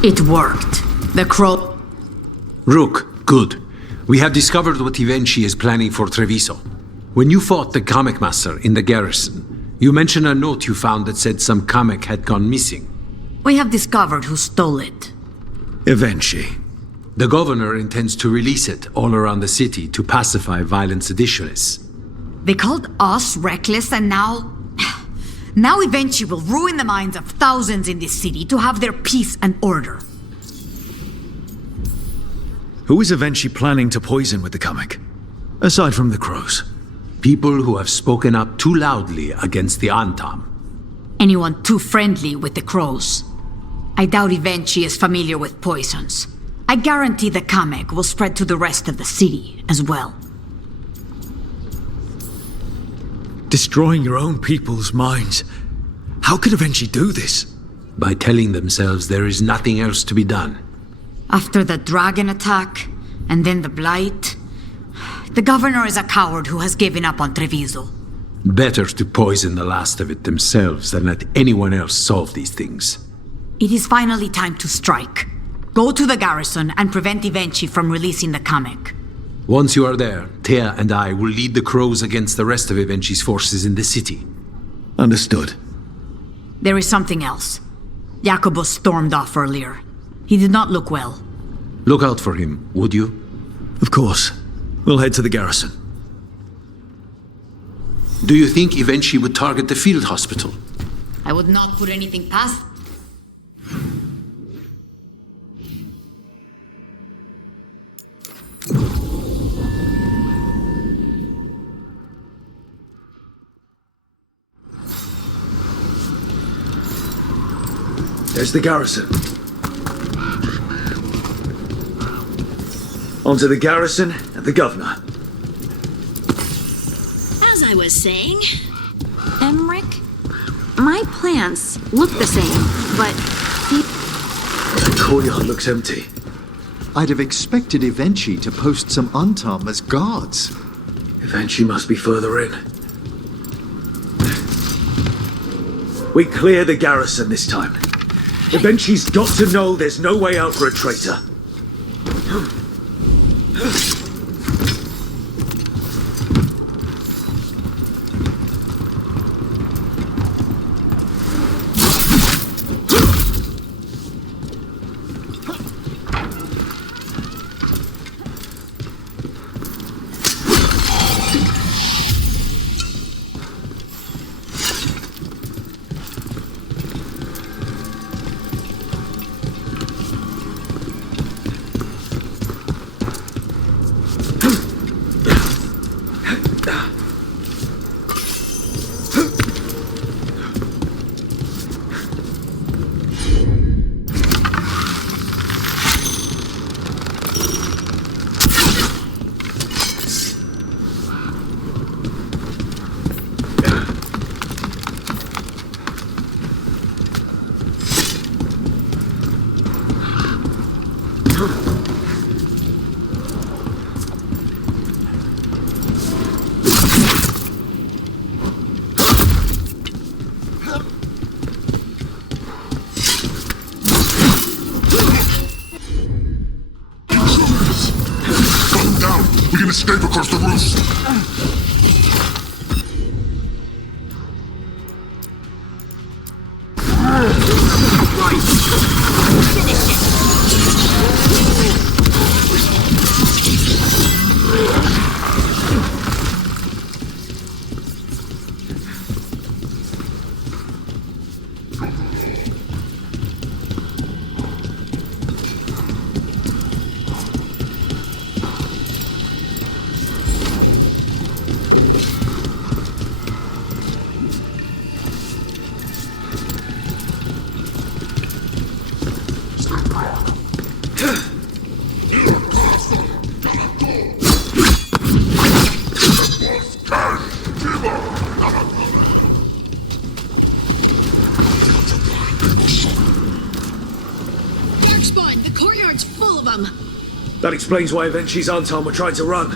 It worked. The crow... Rook, good. We have discovered what Ivenchi is planning for Treviso. When you fought the Kamek Master in the garrison, you mentioned a note you found that said some Kamek had gone missing. We have discovered who stole it. Ivenchi. The governor intends to release it all around the city to pacify violent seditionists. They called us reckless and now... Now Ivenchi will ruin the minds of thousands in this city to have their peace and order. Who is Ivenchi planning to poison with the Kamek? Aside from the crows. People who have spoken up too loudly against the Antam. Anyone too friendly with the crows. I doubt Ivenchi is familiar with poisons. I guarantee the Kamek will spread to the rest of the city as well. Destroying your own people's minds. How could Ivenchi do this? By telling themselves there is nothing else to be done. After the dragon attack, and then the blight, the governor is a coward who has given up on Treviso. Better to poison the last of it themselves than let anyone else solve these things. It is finally time to strike. Go to the garrison and prevent Ivenchi from releasing the Kamek. Once you are there, Thea and I will lead the crows against the rest of Ivenchi's forces in the city. Understood. There is something else. Jacobus stormed off earlier. He did not look well. Look out for him, would you? Of course. We'll head to the garrison. Do you think Ivenchi would target the field hospital? I would not put anything past... There's the garrison. Onto the garrison and the governor. As I was saying... Emmerich, my plans look the same, but... The courtyard looks empty. I'd have expected Ivenchi to post some Antam as guards. Ivenchi must be further in. We clear the garrison this time. Ivenchi's got to know there's no way out for a traitor. Escape across the roof! The courtyard's full of them. That explains why Ivenchi's Antam were trying to run.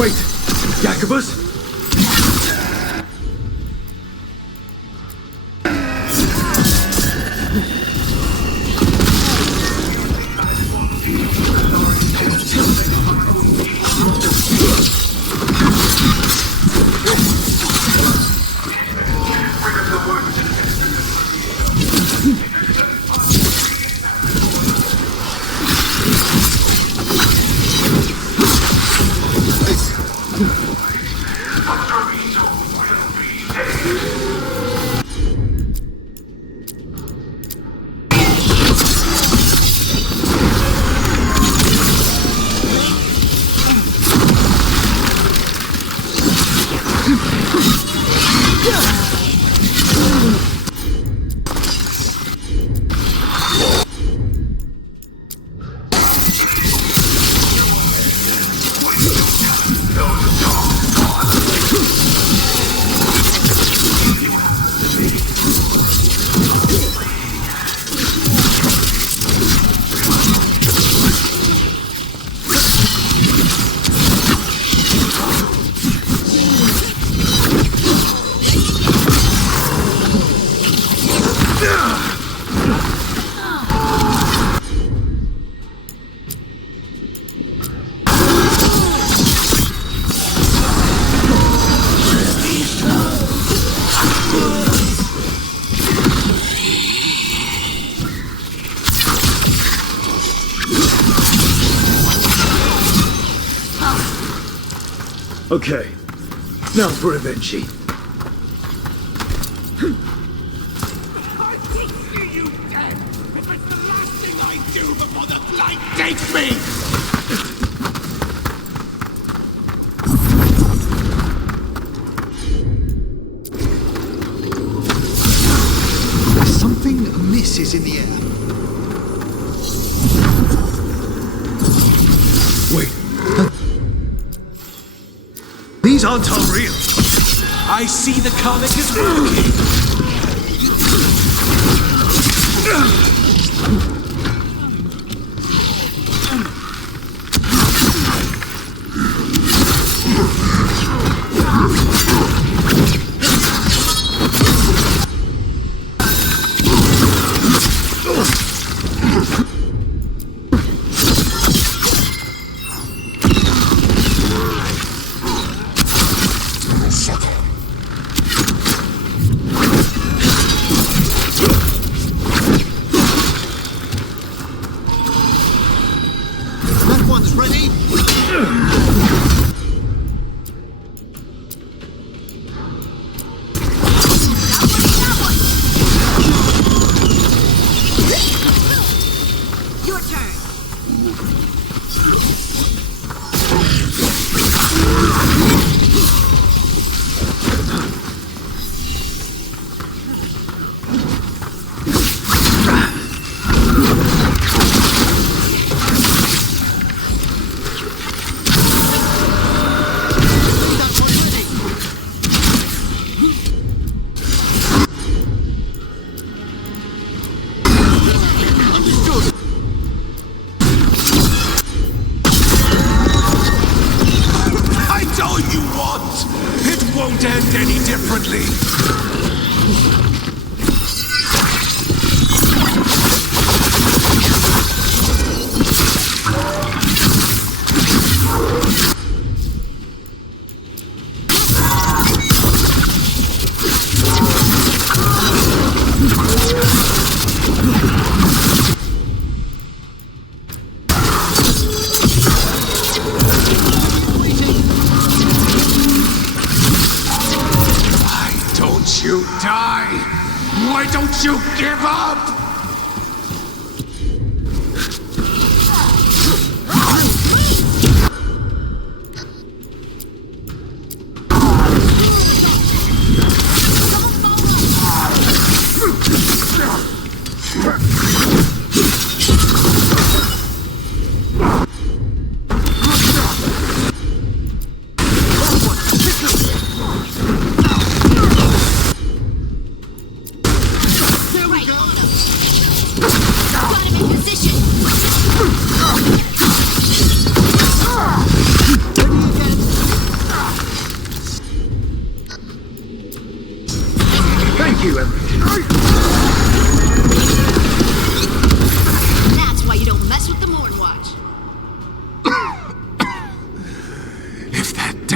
Wait! Jacobus? Okay, now for Evenchi. I can see you dead! If it's the last thing I do before the blight takes me! Something amiss is in the air. Wait. These aren't unreal. I see the comic is working! That one's ready. Your turn. I told you once! It won't end any differently! Why don't you die? Why don't you give up? There we go.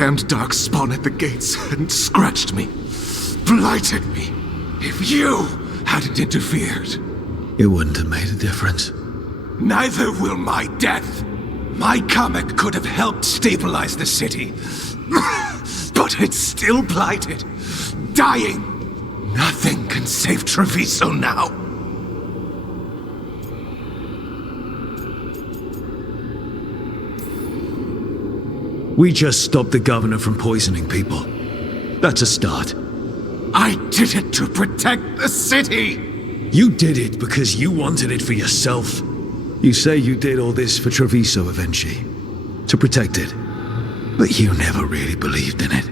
damned darkspawn at the gates hadn't scratched me, blighted me, if you hadn't interfered. It wouldn't have made a difference. Neither will my death. My comet could have helped stabilize the city. But it's still blighted, dying. Nothing can save Treviso now. We just stopped the governor from poisoning people. That's a start. I did it to protect the city! You did it because you wanted it for yourself. You say you did all this for Treviso, Evenci, to protect it. But you never really believed in it.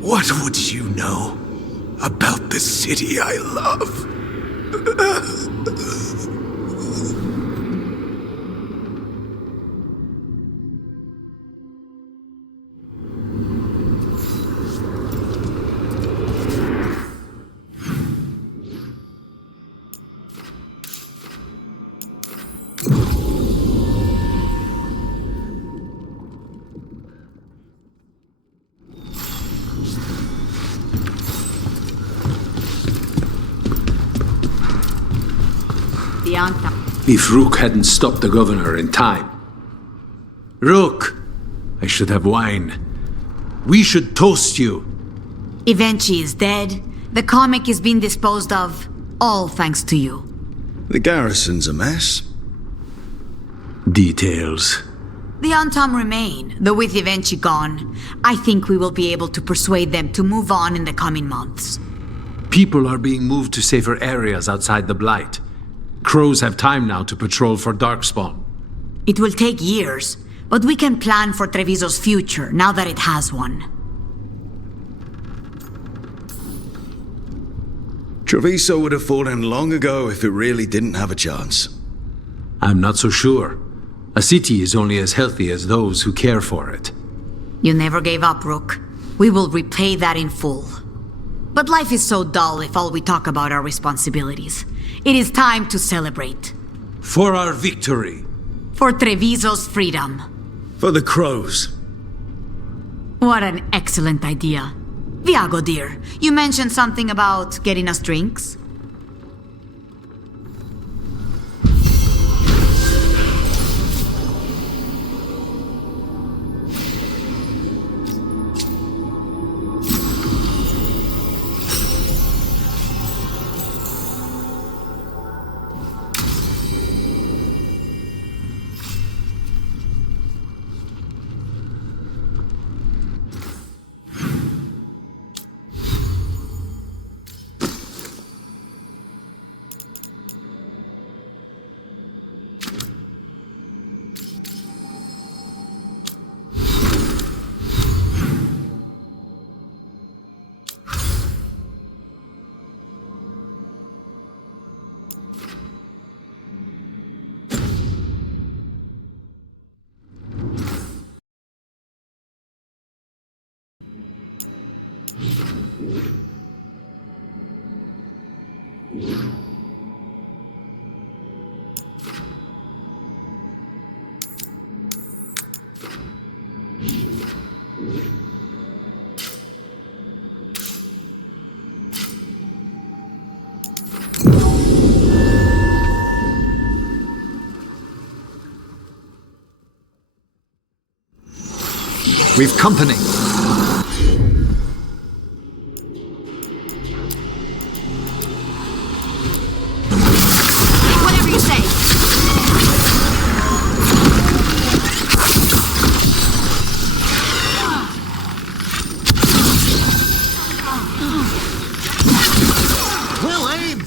What would you know about the city I love? If Rook hadn't stopped the governor in time. Rook! I should have wine. We should toast you. Evenci is dead. The comic is being disposed of. All thanks to you. The garrison's a mess. Details. The Antom remain, though with Evenci gone, I think we will be able to persuade them to move on in the coming months. People are being moved to safer areas outside the Blight. Crows have time now to patrol for Darkspawn. It will take years, but we can plan for Treviso's future now that it has one. Treviso would have fallen long ago if it really didn't have a chance. I'm not so sure. A city is only as healthy as those who care for it. You never gave up, Rook. We will repay that in full. But life is so dull if all we talk about are responsibilities. It is time to celebrate. For our victory. For Treviso's freedom. For the crows. What an excellent idea. Viago, dear, you mentioned something about getting us drinks? We've company. Whatever you say. Well aimed.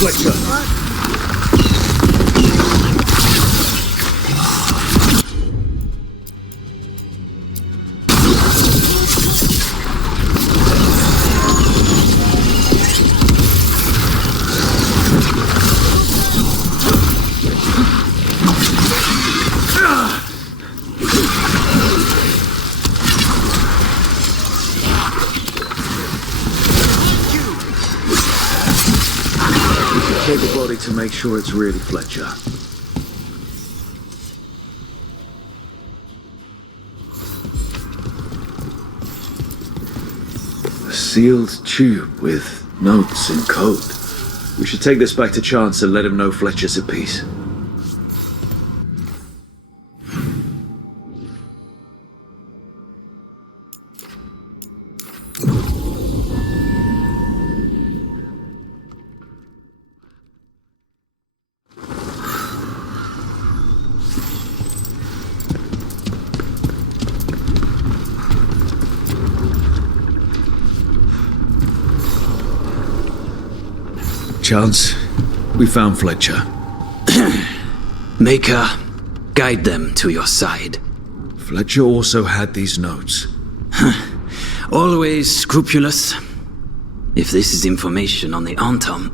Fletcher! Take the body to make sure it's really Fletcher. A sealed tube with notes and code. We should take this back to Chance and let him know Fletcher's at peace. Chance, we found Fletcher. Maker, guide them to your side. Fletcher also had these notes. Always scrupulous. If this is information on the Antom...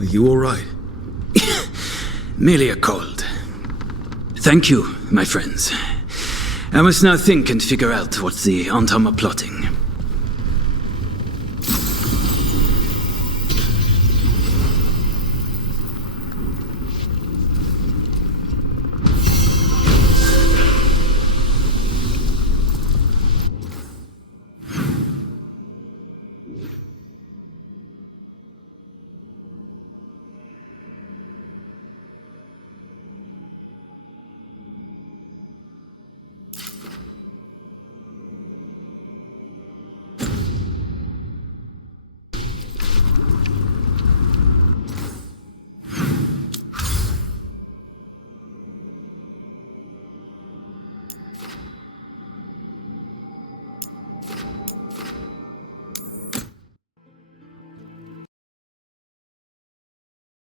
Are you alright? Merely a cold. Thank you, my friends. I must now think and figure out what the Antom are plotting.